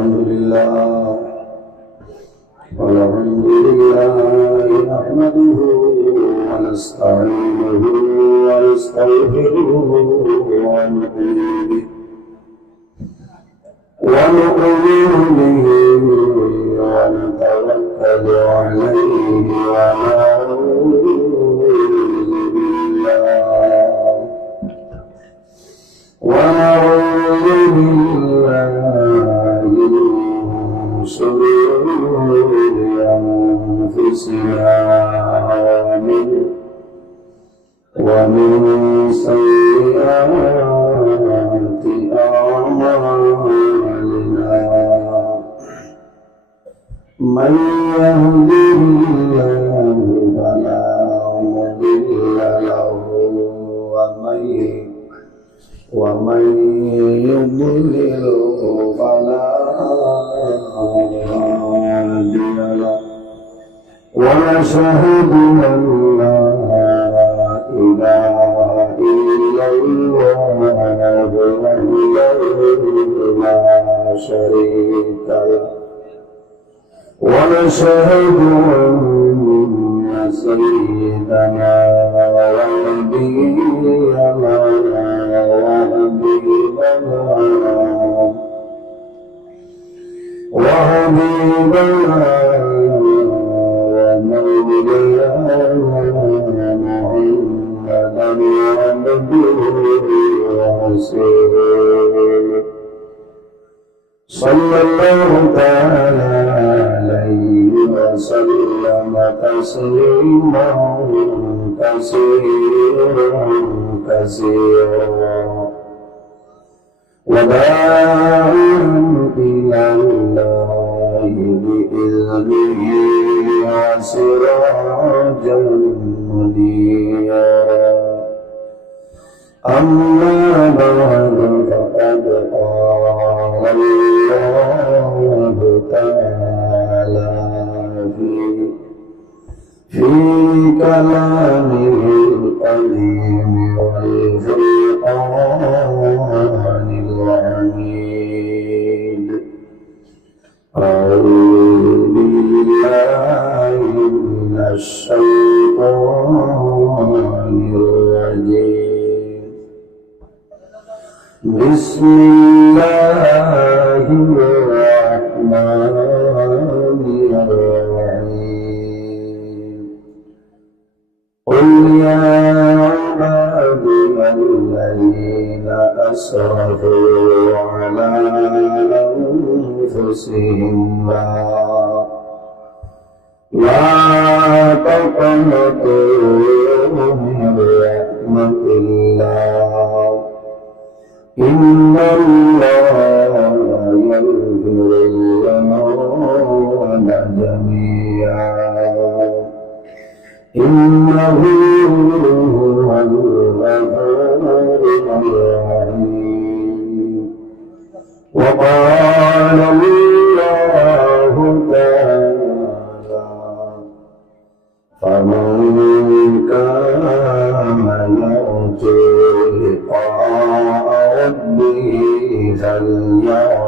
الحمد لله. والحمد لله نحمده ونستعينه ونستغفره ونؤمن به ونؤمن به ونتوكل عليه ونعوذ بالله. ونعوذ بالله. شرور أنفسنا ومن ومن سيئات أعمالنا من يهده الله فلا مضل له ومن ومن يضلل وأشهد أن لا إله إلا الله وإلا شريك له. وما أن سيدنا ونبينا وحبيبنا وحبيبنا ورسوله صلى الله تعالى عليه وسلم. تسليما كثيرا كثيرا وداعا أما بعد فقد قال الله تعالى في في كلامه القديم والفرقان الحميد أعوذ بالله من الشيطان بسم الله الرحمن الرحيم. قل يا عبادي الذين أسرفوا على أنفسهم الذنوب جميعا إنه هو الغفور الرحيم وقال الله تعالى فمن كان يرجو لقاء ربه فليعمل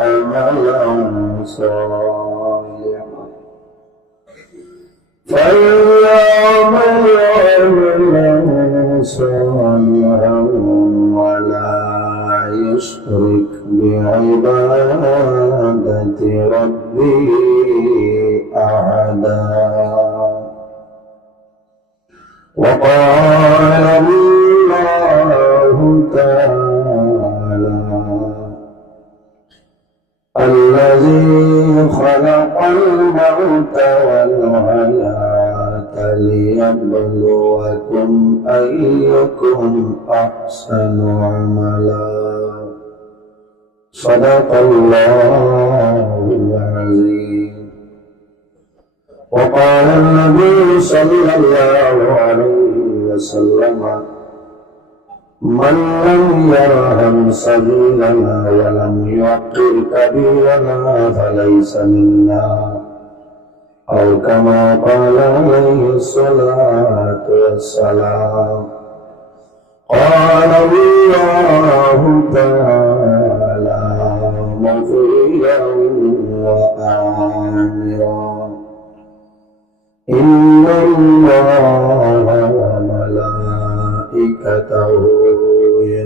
عملا صالحا فليعمل عملا صالحا ولا يشرك بعبادة ربه أحدا. وقال الموت والحياة ليبلوكم أيكم أحسن عملا. صدق الله العظيم. وقال النبي صلى الله عليه وسلم من لم يرهم سبيلنا ولم يعقل كبيرنا فليس منا. أو كما قال عليه الصلاة والسلام قال الله تعالى مضيا وآمرا إن الله وملائكته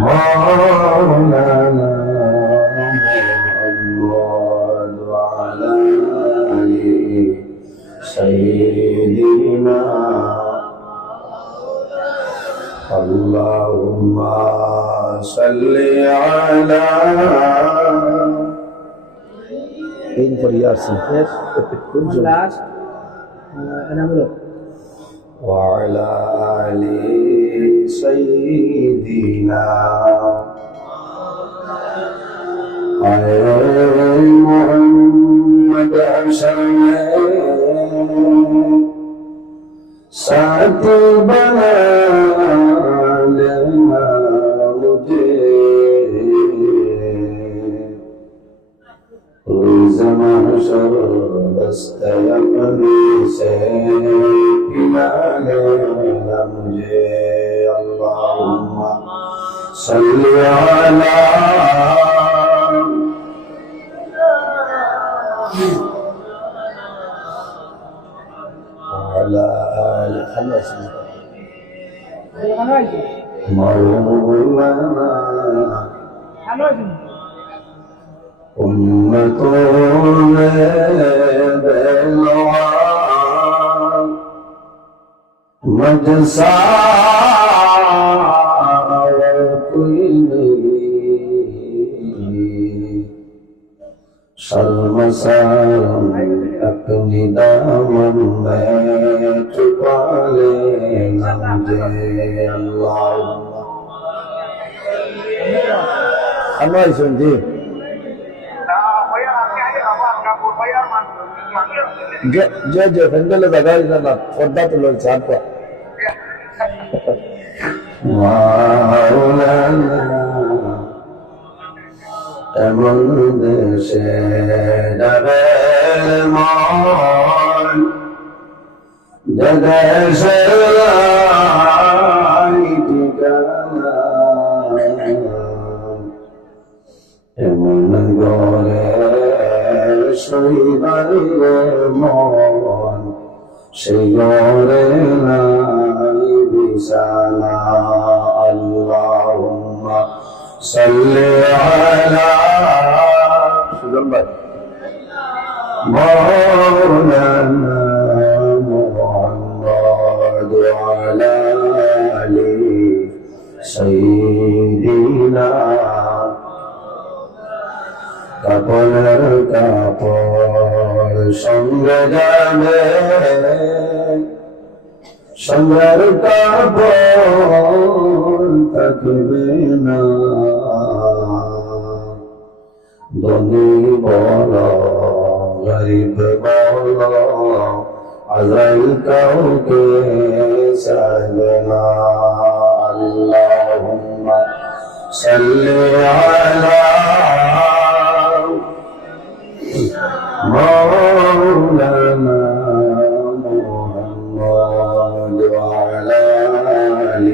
مولانا محمد وعلى آله سيدنا اللهم صل على Pain for Yasin. Yes. Kunjung. Last. Uh, enamelo. وعلى آل سيدنا محمد وسلم ساتي بلالنا مجھے زمان شر دست یمنی سے إيمان المجيء اللهم صل على وعلى آل خلاص مولانا أمة بلغ قد سار كله شرم سارم اپنی دامن میں چھپا لے نمجے اللہ اللہ سنجی جے جے فنگل دا گاڑی دا پردہ تو لوگ چھاپا এমন দেশে যাবে মন যে দেশে এমন গরে শৈবাই মন সেই ঘরে নাই বিছানা আল্লাহুম্মা সাল্লি আলা Sudan bhai. مولانا محمد وعلى آل سيدنا কাপড়ের কাপড় সঙ্গে যাবে সঙ্গের কাপড় থাকবে না ধনী বল গরিব বল আজাইল কাউকে ছাড়বে না আল্লাহুম্মা সাল্লি আলা مولانا آل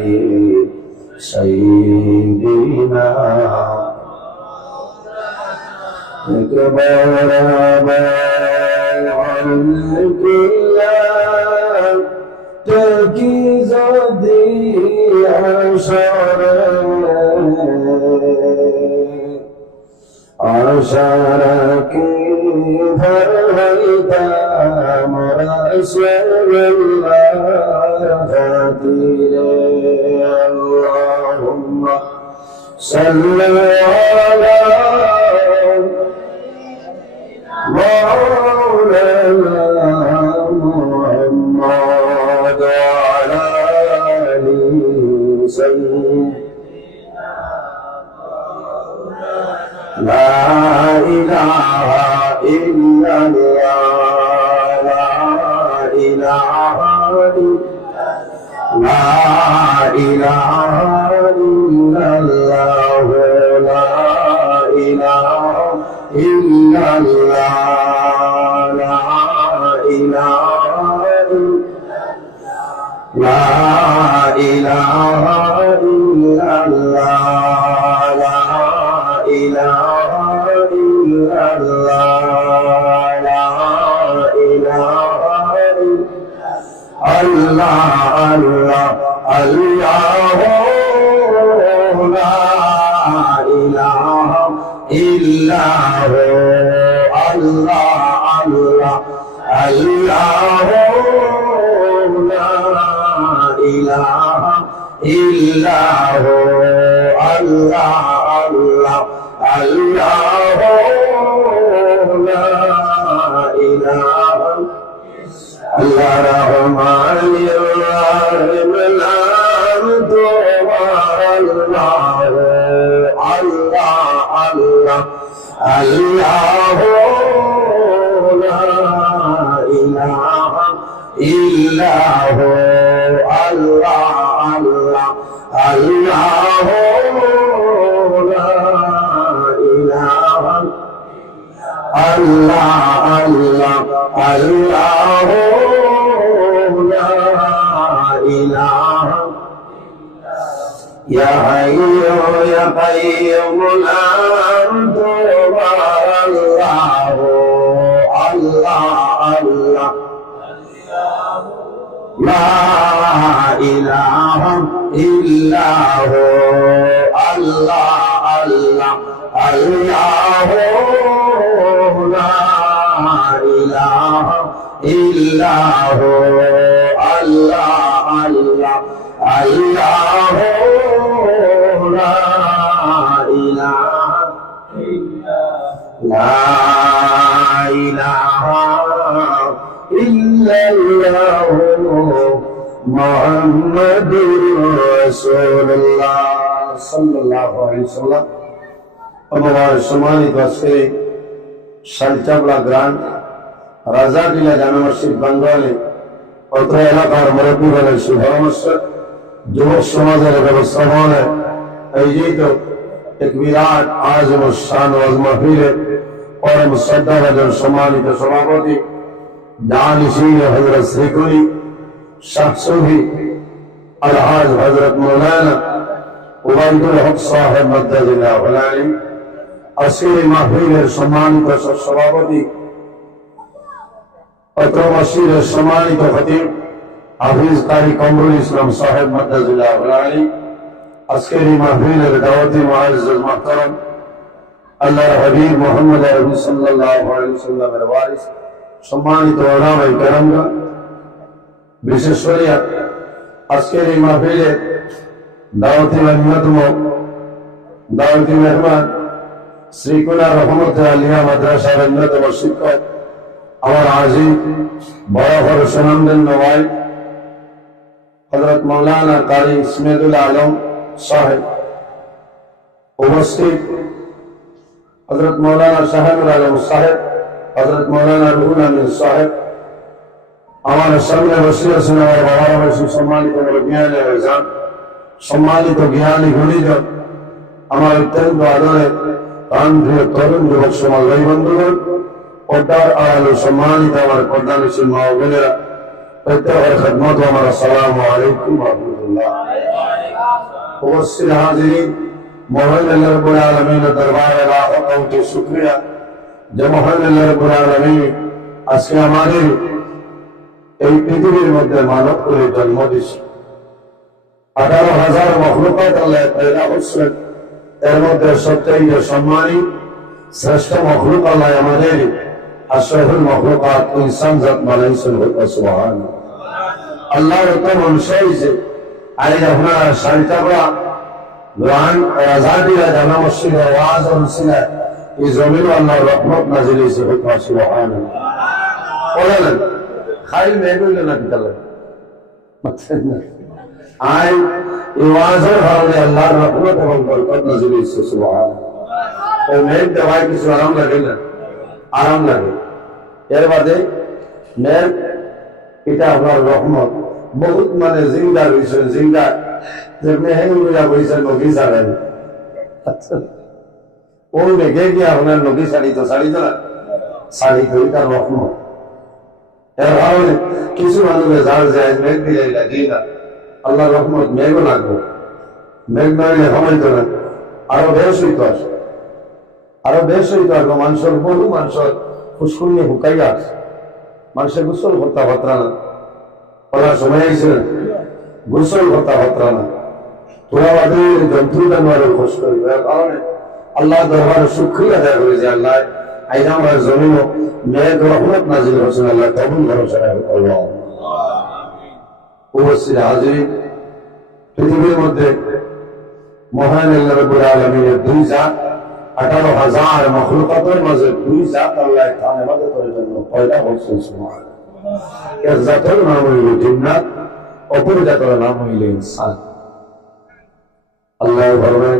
سيدنا تكي زودي عشره عشرك فرهيدا مرسل الله خاتير اللهم صل على إلا الله ইল্লাহ আল্লাহ আল্লাহ আল্লাহ ইলাহ ইল্লাহ আল্লাহ আল্লাহ আল্লাহ আল্লাহ রহমানির রহিম নাম তোমার আল্লাহ আল্লাহ আল্লাহ আল্লাহ ইল্লাহ আল্লাহ আল্লাহ আল্লাহ আল্লাহ আল্লাহ আল্লাহ ইলাহ ইয়া হাইয়্যু ইয়া কাইয়্যুম লা ইল্লাহ আল্লাহ আল্লাহ আল্লাহ ইল্লাহ। মোহাম্মদুর রাসূলুল্লাহ সাল্লাল্লাহু আলাইহি সাল্লাম। আমার সম্মানিত আজকে শালচাবলা গ্রাম রাজা টিলা জামে মসজিদ বাঙ্গালে অত্র এলাকার মরব্বী বলেন সুপরামর্শ যুবক সমাজের ব্যবস্থাপনায় আয়োজিত এক বিরাট আজম শান ওয়াজ মাহফিলে পরম শ্রদ্ধা সম্মানিত সভাপতি ডাল সিং হজরত শ্রীকুড়ি শ্রীকুলি শাহ সুফি আলহাজ হজরত মৌলানা উবাইদুল হক সাহেব মদ্দাজিল্লাহ আলী আজকের এই মাহফিলের সম্মানিত সভাপতি অত্র মসজিদের সম্মানিত খতিব হাফিজ কারি কমরুল ইসলাম সাহেব মদ্দাজিল্লাহ আলী আজকের এই মাহফিলের দাওয়াতি মুআজ্জাজ মুহতারাম আল্লাহর হাবিব মোহাম্মদ আরবি সাল্লাল্লাহু আলাইহি সাল্লামের ওয়ারিস সম্মানিত ওলামায়ে কেরামগণ বিশেষ করে আজকের এই মাহফিলে দাওয়াতি অন্যতম দাওয়াতি মেহমান শ্রীকুলা রহমত আলিয়া মাদ্রাসার অন্যতম শিক্ষক আমার আজি বড় বড় সুনামদেন নবাই হজরত মৌলানা কারি ইসমেদুল আলম সাহেব উপস্থিত হজরত মৌলানা সাহেবুল আলম সাহেব হজরত মৌলানা রুহুল আমিন সাহেব আমার সামনে বসে আছেন আমার বাবার বয়সী সম্মানিত জ্ঞানী যান। সম্মানিত জ্ঞানী গুণীজন আমার অত্যন্ত আদরে প্রাণপ্রিয় তরুণ যুবক সমাজ ভাই বন্ধুগণ, পর্দার আড়াল সম্মানিত আমার পর্দানুশীল মা ও বোনেরা, প্রত্যেকের খেদমত আমার আসসালামু আলাইকুম রহমতুল্লাহ। উপস্থিত হাজিরিন মহান আল্লাহ রব্বুল আলামিনের দরবারে লাখো কোটি যে মহান আল্লাহ রব্বুল আজকে আমাদের এই পৃথিবীর মধ্যে মানব করে জন্ম দিছে। আঠারো হাজার মখলুকাত এর মধ্যে সবচেয়ে সম্মানী শ্রেষ্ঠ মখলুক আল্লাহ আমাদের আশরাফুল মখলুকাত ইনসান জাত বানাইছেন সুবহান। আল্লাহর উত্তম অংশ হয়েছে আপনার শান্তাবরা রাজাদিরা জামা মসজিদ আওয়াজ এই জমিন রহমত নাজিল বলেন। খাই না কিতালে আই এই ওয়াজের কারণে আল্লাহর রহমত এবং বরকত নাজিল হয়েছে, সুবহান। ও মেঘ দেওয়ায় কিছু আরাম লাগে না? আরাম লাগে। এর বাদে মেঘ এটা আপনার রহমত বহুত মানে জিন্দা রয়েছে, জিন্দা। যে মেহেনগুলা বইছে নদী ছাড়েন আচ্ছা। ও রেখে গিয়ে আপনার নদী শাড়িত শাড়িত না? শাড়ি তো তার রহমত। এর কারণে কিছু মানুষের যার যায় মেঘ দিয়ে লাগিয়ে না আল্লাহ রহমত, মেঘও লাগবো। মেঘ নইলে হমাইতো না। আরও বেশ হইতো আসে। আরও বেশ হইতো আসব। মানুষের বহু মানুষের ফুসকুনি হুকাইয়া আসে। মানুষের গোসল করতে পাত্রা না। বলার সময় আইছে না। গোসল করতে পাত্রা না। তোরা বাদে জন্তু জানোয়ারের করবে এর কারণে আল্লাহ দরবারে শুক্রিয়া আদায় করে যে আল্লাহ মেঘ রহমত হোসেন আল্লাহ কবুল ভরসা হাজির। পৃথিবীর মধ্যে মহান দুই জাত, আঠারো হাজার মাঝে দুই আল্লাহ খান পয়দা এক নাম হইল জিন্নাত, অপর জাতের নাম হইল ইনসান। আল্লাহ বলবেন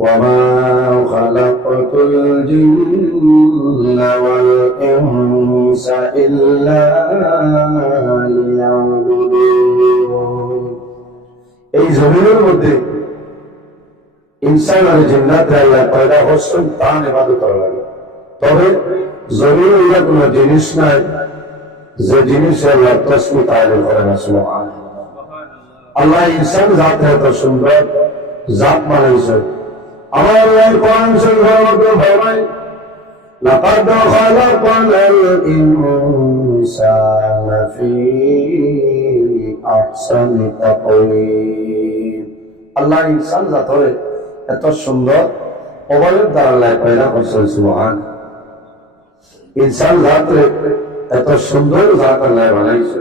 وما خلقت الجن والإنس إلا ليعبدون এই জমিনের মধ্যে ইনসান আর জিন্নাতে আল্লাহ পয়দা হচ্ছেন তা নেবাদত করা লাগে তবে জমিনে এরা কোনো জিনিস নাই যে জিনিস আল্লাহ তসমি তাইলে করে না সুবহান আল্লাহ ইনসান জাত এত সুন্দর জাত বানাইছে আমার আল্লাহ কোরআন শরীফের মধ্যে ফরমায় لقد خلقنا الإنسان في أحسن تقويم আল্লাহ ইনসান জাতরে এত সুন্দর অবলের দ্বারা আল্লাহ পয়দা করছেন সুবহান ইনসান জাতরে এত সুন্দর জাত আল্লাহ বানাইছে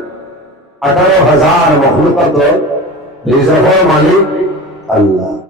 আঠারো হাজার মখলুকাত রিজার্ভ মালিক আল্লাহ